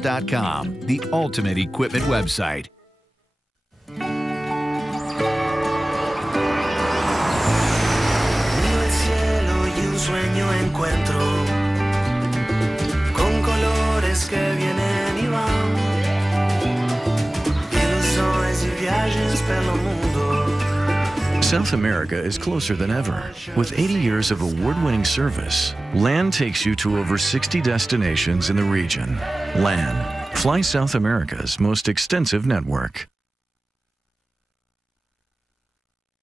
.com, the ultimate equipment website. Miro el cielo y un sueño encuentro, con colores que vienen y van, ilusões e viagens pelo mundo. South America is closer than ever. With 80 years of award-winning service, LAN takes you to over 60 destinations in the region. LAN, Fly South America's most extensive network.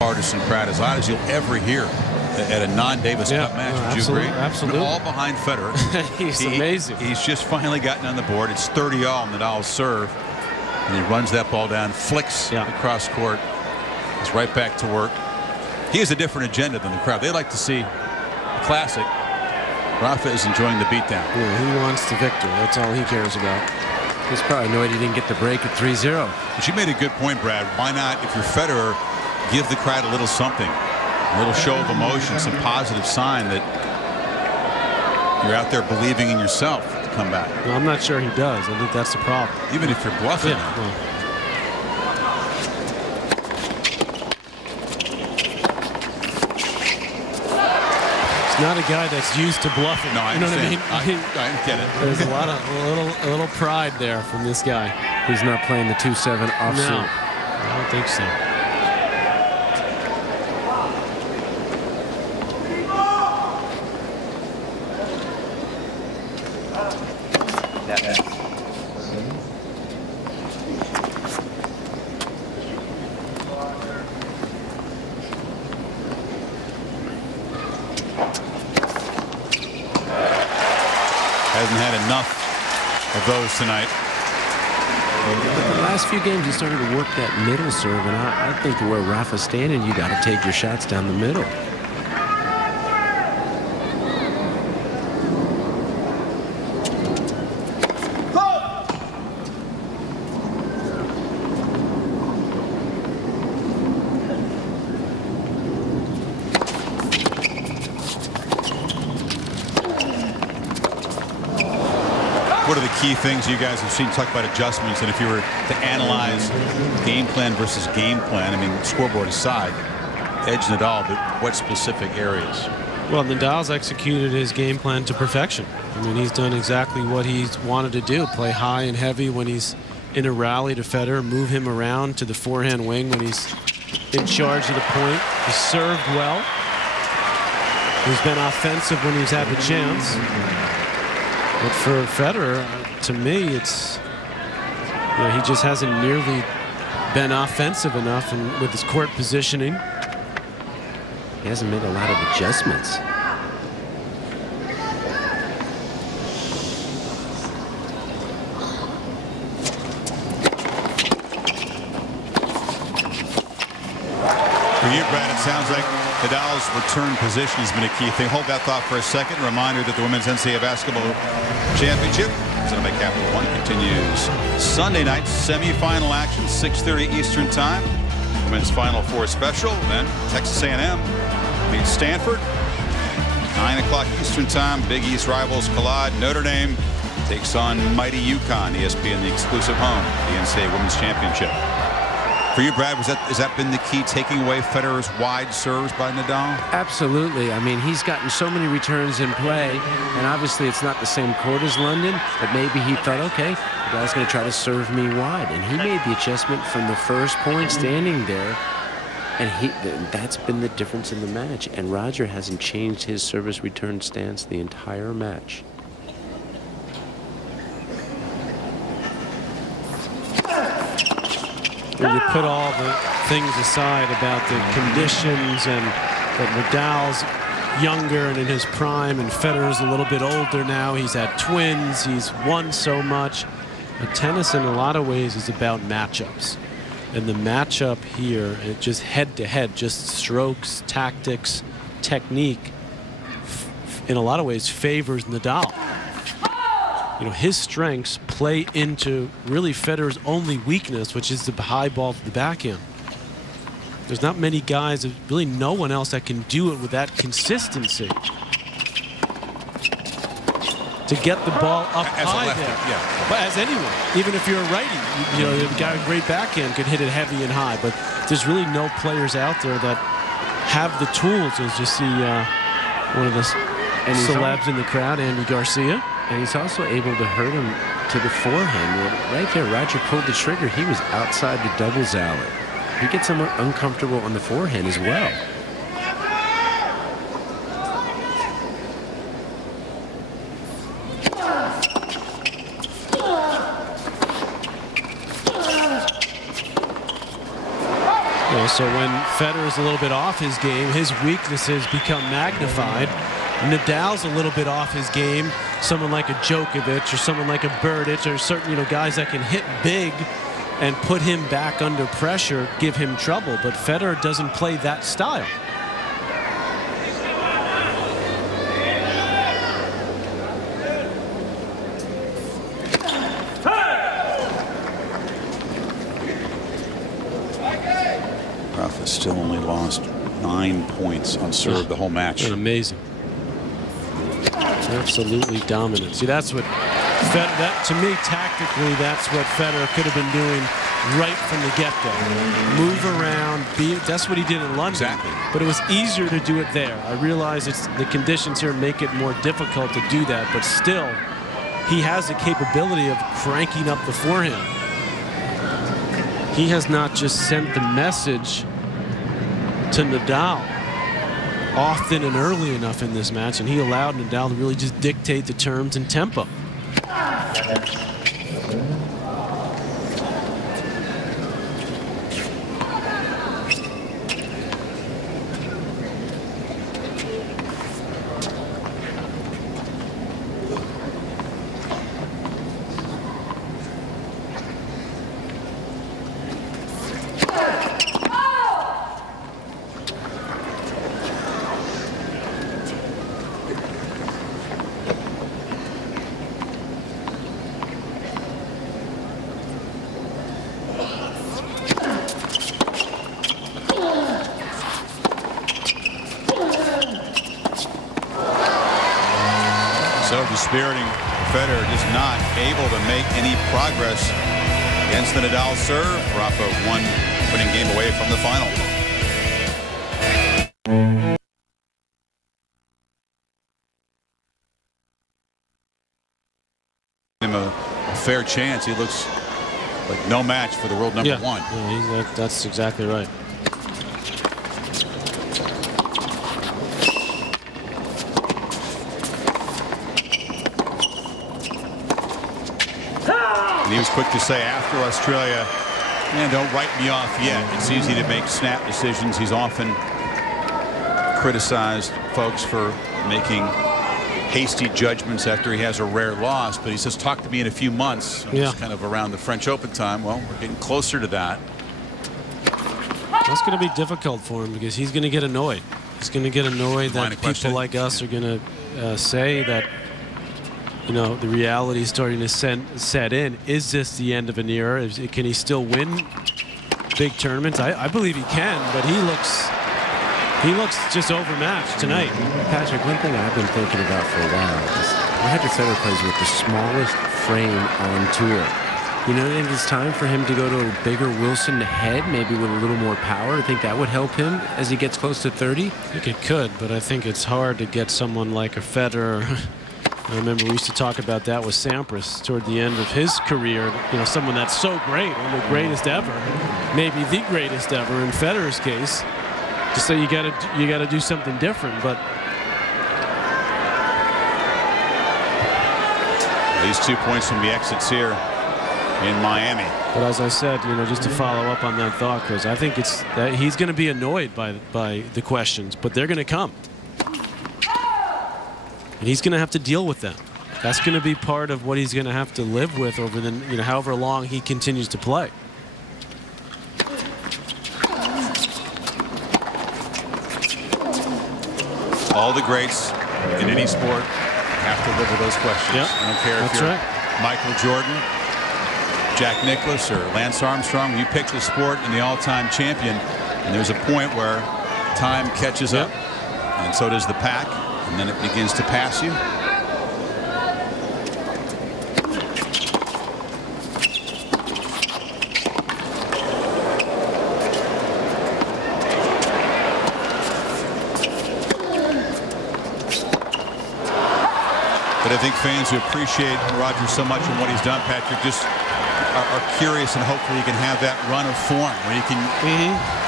Partisan crowd, as loud as you'll ever hear at a non-Davis Cup match. Would you agree? Absolutely. All behind Federer. He's amazing. He's just finally gotten on the board. It's 30-all Nadal's serve. And he runs that ball down, flicks across court. He's right back to work. He has a different agenda than the crowd. They like to see a classic. Rafa is enjoying the beatdown. Yeah, he wants the victor. That's all he cares about. He's probably annoyed he didn't get the break at 3-0. But you made a good point, Brad. Why not, if you're Federer, give the crowd a little something, a little show of emotion, some positive sign that you're out there believing in yourself to come back. Well, I'm not sure he does. I think that's the problem. Even if you're bluffing. Yeah, well. Not a guy that's used to bluffing. No, I understand. I get it. There's a little pride there from this guy. He's not playing the 2-7 offsuit. No, I don't think so. Hasn't had enough of those tonight. But the last few games, he started to work that middle serve, and I think where Rafa's standing, you got to take your shots down the middle. What are the key things you guys have seen? Talk about adjustments, and if you were to analyze game plan versus game plan, I mean, scoreboard aside, edge Nadal, but what specific areas? Well, Nadal's executed his game plan to perfection. I mean, he's done exactly what he's wanted to do, play high and heavy when he's in a rally to Federer, move him around to the forehand wing when he's in charge of the point. He's served well. He's been offensive when he's had the chance. But for Federer, to me, it's, you know, he just hasn't nearly been offensive enough with his court positioning. He hasn't made a lot of adjustments. For you, Brad, it sounds like Nadal's return position has been a key thing. Hold that thought for a second. Reminder that the Women's NCAA Basketball Championship, Cinematic Capital One, continues Sunday night. Semifinal action, 6:30 Eastern Time. Women's Final Four special. Then Texas A&M meets Stanford. 9 o'clock Eastern Time. Big East rivals collide. Notre Dame takes on mighty UConn. ESPN, the exclusive home, the NCAA Women's Championship. For you, Brad, has that been the key, taking away Federer's wide serves by Nadal? Absolutely. I mean, he's gotten so many returns in play, and obviously it's not the same court as London, but maybe he thought, okay, Nadal's going to try to serve me wide, and he made the adjustment from the first point standing there, and that's been the difference in the match. And Roger hasn't changed his service return stance the entire match. When you put all the things aside about the conditions and that Nadal's younger and in his prime and Federer's a little bit older now, he's had twins, he's won so much. But tennis in a lot of ways is about matchups. And the matchup here, it just head-to-head, just strokes, tactics, technique, in a lot of ways favors Nadal. You know, his strengths play into really Federer's only weakness, which is the high ball to the backhand. There's not many guys, really no one else that can do it with that consistency. to get the ball up as high a lefty, there. yeah. But as anyone, even if you're a righty, you know, the guy with great backhand could hit it heavy and high. But there's really no players out there that have the tools. As you see one of the celebs in the crowd, Andy Garcia. And he's also able to hurt him to the forehand. Right there, Roger pulled the trigger. He was outside the doubles alley. He gets him uncomfortable on the forehand as well. So when Federer's a little bit off his game, his weaknesses become magnified. Nadal's a little bit off his game. Someone like a Djokovic or someone like a Berdych or certain, guys that can hit big and put him back under pressure, give him trouble. But Federer doesn't play that style. Rafa's still only lost 9 points on serve the whole match. That's amazing. Absolutely dominant. See, that's what to me, tactically, that's what Federer could have been doing right from the get-go. Move around, that's what he did in London. Exactly. But it was easier to do it there. I realize the conditions here make it more difficult to do that, but still, he has the capability of cranking up the forehand. He has not just sent the message to Nadal often and early enough in this match, and he allowed Nadal to really just dictate the terms and tempo. So dispiriting. Federer just not able to make any progress against the Nadal serve. Rafa one winning game away from the final. Him a fair chance. He looks like no match for the world number one. Yeah, that's exactly right. He was quick to say after Australia, man, don't write me off yet. It's easy to make snap decisions. He's often criticized folks for making hasty judgments after he has a rare loss, but he says, talk to me in a few months. It's kind of around the French Open time. Well, we're getting closer to that. That's going to be difficult for him because he's going to get annoyed. He's going to get annoyed that people like us are going to say that, the reality is starting to set in. Is this the end of an era? Can he still win big tournaments? I believe he can, but he looks just overmatched tonight. Patrick, one thing I've been thinking about for a while is Roger Federer plays with the smallest frame on tour. And it's time for him to go to a bigger Wilson head, maybe with a little more power. I think that would help him as he gets close to 30. I think it could, but I think it's hard to get someone like a Federer. I remember we used to talk about that with Sampras toward the end of his career. Someone that's so great, one of the greatest ever, maybe the greatest ever in Federer's case. Just so you got to do something different. But these 2 points from the exits here in Miami. But as I said, just to follow up on that thought, Chris, I think it's that he's going to be annoyed by the questions, but they're going to come. And he's going to have to deal with them. That's going to be part of what he's going to have to live with over the however long he continues to play. All the greats in any sport have to live with those questions. Yep. I don't care if you're Michael Jordan, Jack Nicklaus, or Lance Armstrong. You pick the sport and the all-time champion, and there's a point where time catches up, and so does the pack. And then it begins to pass you. But I think fans who appreciate Roger so much and what he's done, Patrick, just are curious, and hopefully you can have that run of form where you can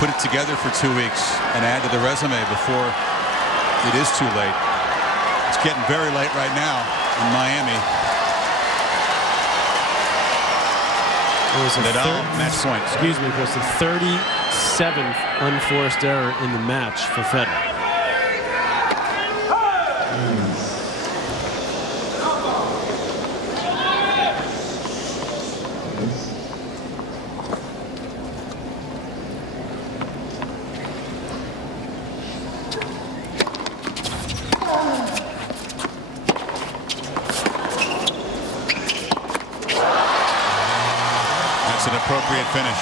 put it together for 2 weeks and add to the resume before it is too late. It's getting very late right now in Miami. It was a Nadal, match point. Excuse me, it was the 37th unforced error in the match for Federer. That's an appropriate finish.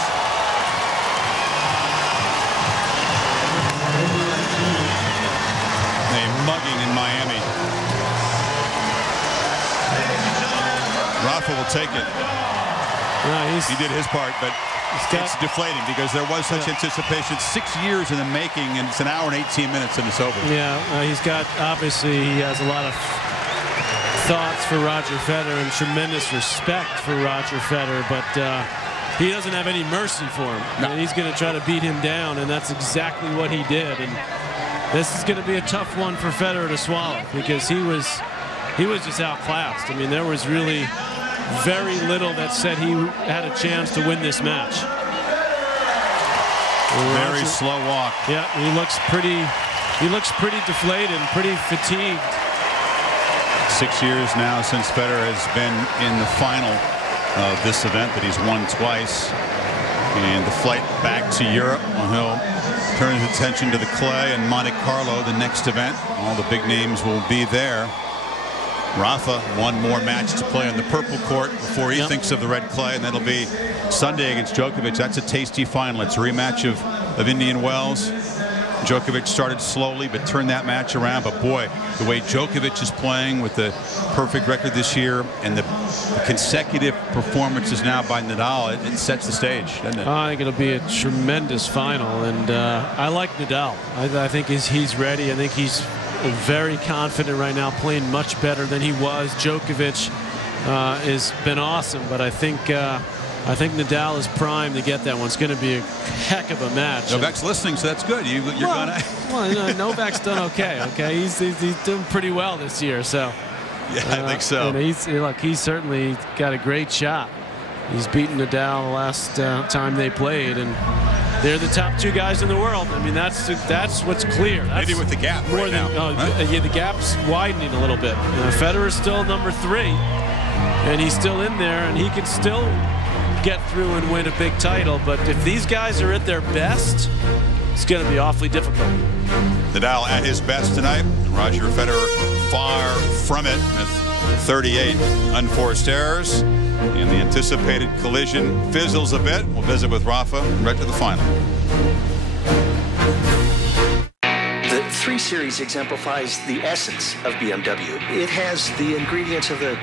A mugging in Miami. Rafa will take it. He did his part, but it's deflating because there was such anticipation. 6 years in the making, and it's an hour and 18 minutes, and it's over. Yeah, he's got, obviously, he has a lot of thoughts for Roger Federer and tremendous respect for Roger Federer, but he doesn't have any mercy for him. No. And he's going to try to beat him down, and that's exactly what he did. And this is going to be a tough one for Federer to swallow because he was just outclassed. I mean, there was really very little that said he had a chance to win this match. Very slow walk. Yeah, he looks pretty deflated, pretty fatigued. 6 years now since Federer has been in the final of this event that he's won twice. And the flight back to Europe, he'll turn his attention to the clay and Monte Carlo, the next event. All the big names will be there. Rafa, one more match to play on the purple court before he thinks of the red clay, and that'll be Sunday against Djokovic. That's a tasty final. It's a rematch of Indian Wells. Djokovic started slowly but turned that match around. But boy, the way Djokovic is playing with the perfect record this year and the consecutive performances now by Nadal, it sets the stage, doesn't it? I think it'll be a tremendous final, and I like Nadal. I think he's ready. I think he's very confident right now, playing much better than he was. Djokovic has been awesome, but I think Nadal is primed to get that one. It's going to be a heck of a match. Novak's listening, so that's good. You're gonna. Well, Novak's done okay. Okay, he's doing pretty well this year. So yeah, I think so. And he's certainly got a great shot. He's beaten Nadal the last time they played, and they're the top two guys in the world. I mean, that's what's clear. That's maybe with the gap more right than, now. Yeah, the gap's widening a little bit. Federer's still number 3, and he's still in there, and he can still get through and win a big title. But if these guys are at their best, it's going to be awfully difficult. Nadal at his best tonight. Roger Federer far from it with 38 unforced errors. And the anticipated collision fizzles a bit. We'll visit with Rafa right to the final. The 3 Series exemplifies the essence of BMW. It has the ingredients of the